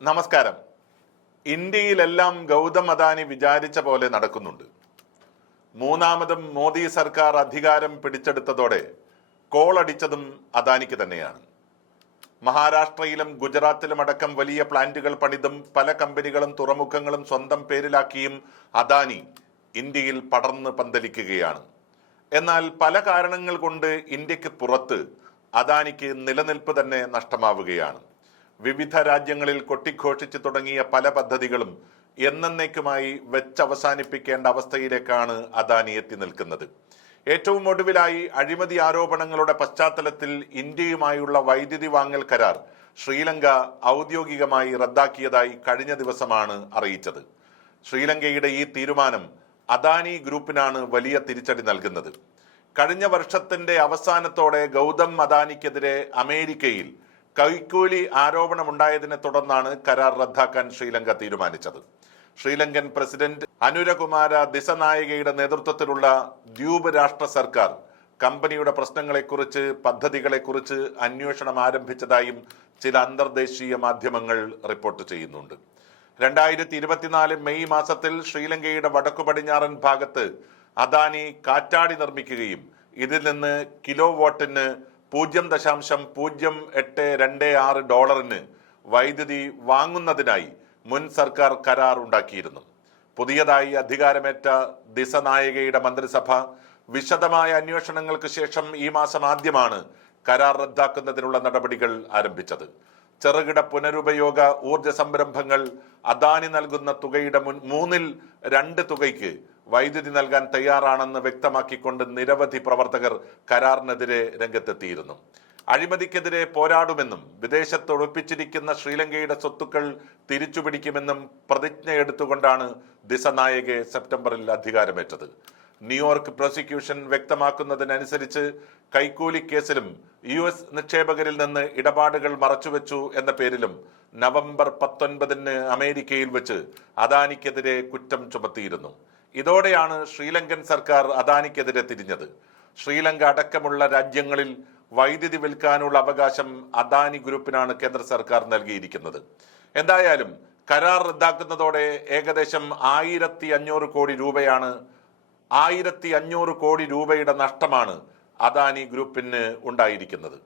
നമസ്കാരം. ഇന്ത്യയിലെല്ലാം ഗൗതം അദാനി വിചാരിച്ച പോലെ നടക്കുന്നുണ്ട്. മൂന്നാമതും മോദി സർക്കാർ അധികാരം പിടിച്ചെടുത്തതോടെ കോളടിച്ചതും അദാനിക്ക് തന്നെയാണ്. മഹാരാഷ്ട്രയിലും ഗുജറാത്തിലും അടക്കം വലിയ പ്ലാന്റുകൾ പണിതും പല കമ്പനികളും തുറമുഖങ്ങളും സ്വന്തം പേരിലാക്കിയും അദാനി ഇന്ത്യയിൽ പടർന്ന് പന്തലിക്കുകയാണ്. എന്നാൽ പല കാരണങ്ങൾ കൊണ്ട് ഇന്ത്യക്ക് പുറത്ത് അദാനിക്ക് നിലനിൽപ്പ് തന്നെ നഷ്ടമാവുകയാണ്. വിവിധ രാജ്യങ്ങളിൽ കൊട്ടിഘോഷിച്ചു തുടങ്ങിയ പല പദ്ധതികളും എന്നേക്കുമായി വെച്ചവസാനിപ്പിക്കേണ്ട അവസ്ഥയിലേക്കാണ് അദാനി എത്തി നിൽക്കുന്നത്. ഏറ്റവും ഒടുവിലായി അഴിമതി ആരോപണങ്ങളുടെ പശ്ചാത്തലത്തിൽ ഇന്ത്യയുമായുള്ള വൈദ്യുതി വാങ്ങൽ കരാർ ശ്രീലങ്ക ഔദ്യോഗികമായി റദ്ദാക്കിയതായി കഴിഞ്ഞ ദിവസമാണ് അറിയിച്ചത്. ശ്രീലങ്കയുടെ ഈ തീരുമാനം അദാനി ഗ്രൂപ്പിനാണ് വലിയ തിരിച്ചടി നൽകുന്നത്. കഴിഞ്ഞ വർഷത്തിന്റെ അവസാനത്തോടെ ഗൗതം അദാനിക്കെതിരെ അമേരിക്കയിൽ കൈക്കൂലി ആരോപണമുണ്ടായതിനെ തുടർന്നാണ് കരാർ റദ്ദാക്കാൻ ശ്രീലങ്ക തീരുമാനിച്ചത്. ശ്രീലങ്കൻ പ്രസിഡന്റ് അനുരകുമാര ദിസനായകയുടെ നേതൃത്വത്തിലുള്ള ദ്വീപ് രാഷ്ട്ര സർക്കാർ കമ്പനിയുടെ പ്രശ്നങ്ങളെക്കുറിച്ച് പദ്ധതികളെക്കുറിച്ച് അന്വേഷണം ആരംഭിച്ചതായും ചില അന്തർദേശീയ മാധ്യമങ്ങൾ റിപ്പോർട്ട് ചെയ്യുന്നുണ്ട്. 2024 മെയ് മാസത്തിൽ ശ്രീലങ്കയുടെ വടക്കു പടിഞ്ഞാറൻ ഭാഗത്ത് അദാനി കാറ്റാടി നിർമ്മിക്കുകയും ഇതിൽ നിന്ന് കിലോ വാട്ടിന് $0.0826 വൈദ്യുതി വാങ്ങുന്നതിനായി മുൻ സർക്കാർ കരാർ ഉണ്ടാക്കിയിരുന്നു. പുതിയതായി അധികാരമേറ്റ ദിസനായകയുടെ മന്ത്രിസഭ വിശദമായ അന്വേഷണങ്ങൾക്ക് ശേഷം ഈ മാസം ആദ്യമാണ് കരാർ റദ്ദാക്കുന്നതിനുള്ള നടപടികൾ ആരംഭിച്ചത്. ചെറുകിട പുനരുപയോഗ ഊർജ സംരംഭങ്ങൾ അദാനി നൽകുന്ന തുകയുടെ 2/3 തുകയ്ക്ക് വൈദ്യുതി നൽകാൻ തയ്യാറാണെന്ന് വ്യക്തമാക്കിക്കൊണ്ട് നിരവധി പ്രവർത്തകർ കരാറിനെതിരെ രംഗത്തെത്തിയിരുന്നു. അഴിമതിക്കെതിരെ പോരാടുമെന്നും വിദേശത്ത് ഒളിപ്പിച്ചിരിക്കുന്ന ശ്രീലങ്കയുടെ സ്വത്തുക്കൾ തിരിച്ചുപിടിക്കുമെന്നും പ്രതിജ്ഞയെടുത്തുകൊണ്ടാണ് ദിസനായകെ സെപ്റ്റംബറിൽ അധികാരമേറ്റത്. ന്യൂയോർക്ക് പ്രോസിക്യൂഷൻ വ്യക്തമാക്കുന്നതിനനുസരിച്ച് കൈക്കൂലി കേസിലും US നിക്ഷേപകരിൽ നിന്ന് ഇടപാടുകൾ മറച്ചുവെച്ചു എന്ന പേരിലും നവംബർ 19 അമേരിക്കയിൽ വെച്ച് അദാനിക്കെതിരെ കുറ്റം ചുമത്തിയിരുന്നു. ഇതോടെയാണ് ശ്രീലങ്കൻ സർക്കാർ അദാനിക്കെതിരെ തിരിഞ്ഞത്. ശ്രീലങ്ക അടക്കമുള്ള രാജ്യങ്ങളിൽ വൈദ്യുതി വിൽക്കാനുള്ള അവകാശം അദാനി ഗ്രൂപ്പിനാണ് കേന്ദ്ര സർക്കാർ നൽകിയിരിക്കുന്നത്. എന്തായാലും കരാർ റദ്ദാക്കുന്നതോടെ ഏകദേശം 1500 കോടി രൂപയാണ് 1500 കോടി രൂപയുടെ നഷ്ടമാണ് അദാനി ഗ്രൂപ്പിന് ഉണ്ടായിരിക്കുന്നത്.